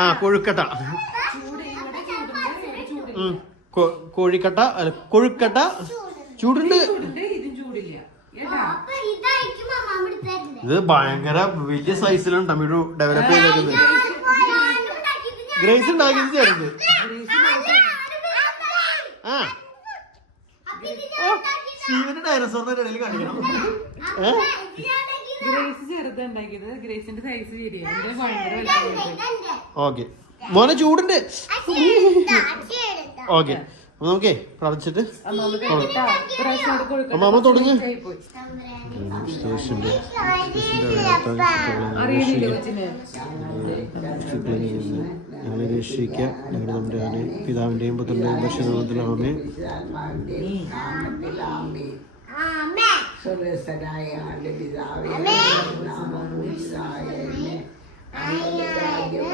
ആ കൊഴുക്കട്ട, കോഴിക്കട്ട അല്ല കൊഴുക്കട്ട ചൂടുണ്ട്. ഇത് ഭയങ്കര വലിയ സൈസിലാണ് ടൊമാറ്റോ ഡെവലപ്പ് ചെയ്തേക്കുന്നത്. ഗ്രേസ് ഉണ്ടാക്കിയത് ചെറുത്. ആ സ്റ്റീവന്റെ ഡൈനോസോറിന്റെ ഇടയിൽ കാണിക്കണം. ഓക്കെ മോനെ ചൂടുണ്ട്. ഓക്കെ നോക്കേ പ്രാർത്ഥിച്ചിട്ട് അമ്മാമ്മ തുടങ്ങി. ഞങ്ങളെ രക്ഷിക്കുക ഞങ്ങളുടെ തമ്പുരാനെ, പിതാവിന്റെയും പുത്രന്റെയും പരിശുദ്ധനാമത്തിലാമേ.